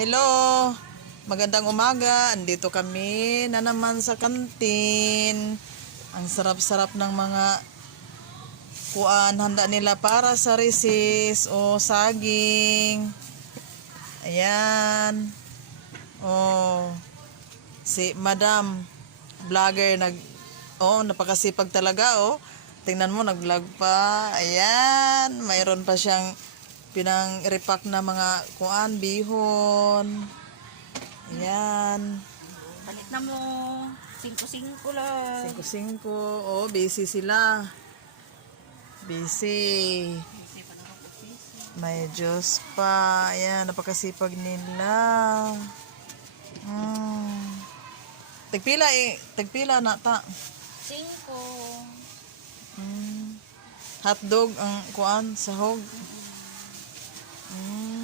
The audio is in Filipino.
Hello! Magandang umaga. Andito kami na naman sa kantin. Ang sarap-sarap ng mga kuan handa nila para sa recess o saging. Ayan. Oh. Si Madam vlogger nag Oh, napakasipag talaga oh. Tingnan mo nag-vlog pa. Ayan, mayroon pa siyang pinang repack na mga kuan bihon. Ayan. Palit na mo. 5-5 lang. 5-5. Oh, busy sila. Busy. May Diyos pa. Ayan, napakasipag nila. Hmm. Tagpila eh. Tagpila na ta. 5. Hmm. Hotdog ang kuan sahog. Mm.